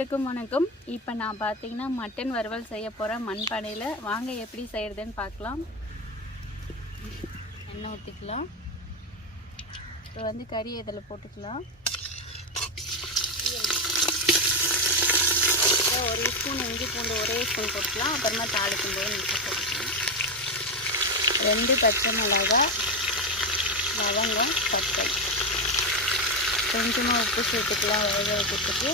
அனைவருக்கும் வணக்கம். இப்போ நான் பார்த்தீங்கன்னா மட்டன் வறுவல் செய்ய போகிறேன் மண்பானையில். வாங்க எப்படி செய்கிறதுன்னு பார்க்கலாம். எண்ணெய் ஊற்றிக்கலாம். இப்போ வந்து கறி இதில் போட்டுக்கலாம். ஒரு ஸ்பூன் இஞ்சி பூண்டு ஒரே ஸ்பூன் போட்டுக்கலாம். அப்புறமா தாளிக்கும் போது மிக்ஸ் போட்டுக்கலாம். 2 பச்சை மிளகாய், லவங்கம், பட்டை, கொஞ்சமாக உப்பு சேர்த்துக்கலாம். வேக வைக்கிறதுக்கு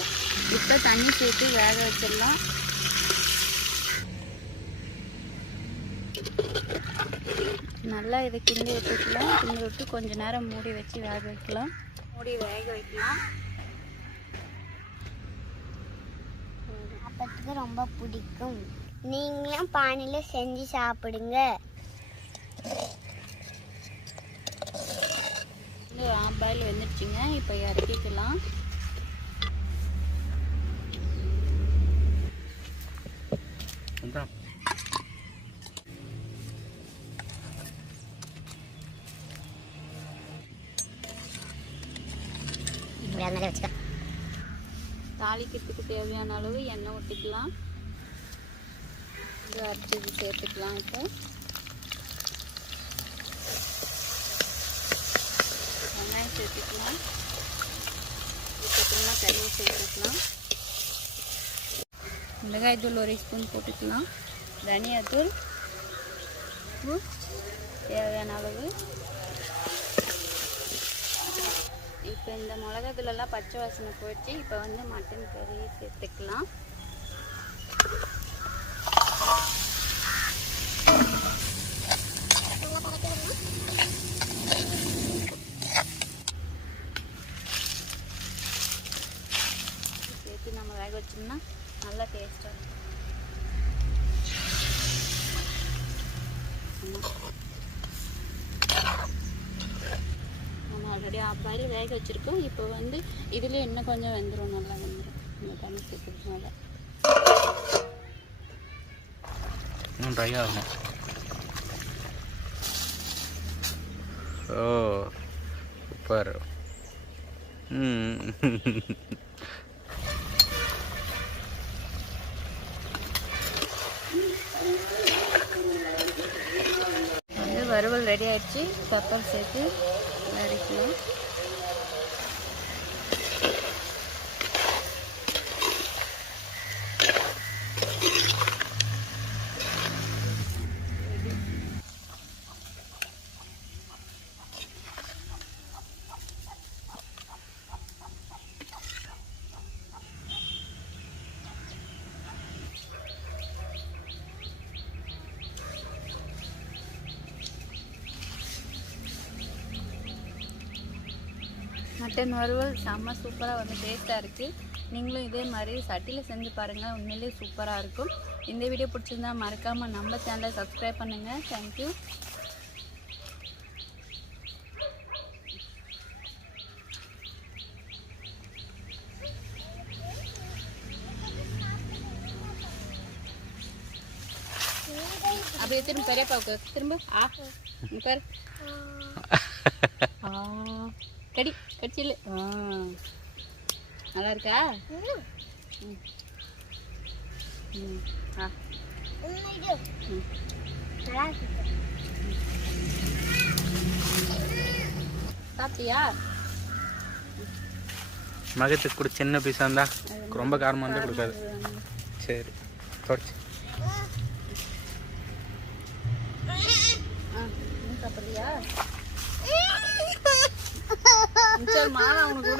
இப்போ தண்ணி சேர்த்து வேக வச்சிடலாம். நல்லா இதை கிண்டி விட்டுக்கலாம். கிண்டி விட்டு கொஞ்ச நேரம் மூடி வச்சு வேக வைக்கலாம். மூடி வேக வைக்கலாம். அப்பத்துக்கு ரொம்ப பிடிக்கும். நீங்களும் பானையில் செஞ்சு சாப்பிடுங்க. ஆம்பாயில் வெந்துடுச்சுங்க. இப்போ இறக்கிக்கலாம். தாளிக்கிறதுக்கு தேவையான அளவு எண்ணெய் ஊற்றிக்கலாம். இது அரைச்சி சேர்த்துக்கலாம். இப்போ வெங்காயம் சேர்த்துக்கலாம். இதுக்கப்புறமா கறியை சேர்த்துக்கலாம். மிளகாய்த்தூள் 1 ஸ்பூன் போட்டுக்கலாம். தனியாத்தூள் தேவையான அளவு. இப்போ இந்த மிளகாத்தூளெல்லாம் பச்சை வாசனை போயிடுச்சு. இப்போ வந்து மட்டன் கறியை சேர்த்துக்கலாம். சேர்த்து நம்ம வேக வச்சோம்னா நல்லா டேஸ்ட்டாக இருக்கும். நம்ம ஆல்ரெடி ஆப்பாயில் வேக வச்சுருக்கோம். இப்போ வந்து இதுலேயே இன்னும் கொஞ்சம் வெந்துடும். நல்லா வெந்துடும். இந்த தண்ணி சேர்த்துக்கிறதுனால இன்னும் ட்ரை ஆகும். ஓ சூப்பர். வந்து வறுவல் ரெடி ஆயிடுச்சு. பெப்பர் சேர்த்து அடிக்கணும். மட்டன் வறுவல் செம்ம சூப்பராக வந்து டேஸ்ட்டாக இருக்குது. நீங்களும் இதே மாதிரி சட்டியில் செஞ்சு பாருங்கள். உண்மையிலே சூப்பராக இருக்கும். இந்த வீடியோ பிடிச்சிருந்தா மறக்காமல் நம்ம சேனலை சப்ஸ்கிரைப் பண்ணுங்கள். தேங்க்யூ. அப்படியே திரும்ப பெரியப்பாவுக்கு திரும்ப பேர் கடி கடிச்சில் நல்லா இருக்கா? சாப்பிட்டியா? மகத்துக்கு கூட சின்ன பீஸாக இருந்தா ரொம்ப காரமாக இருந்தால் கொடுக்காது. சரி தொடச்சு சாப்பிட்றியா? சரி மாலை உனக்கு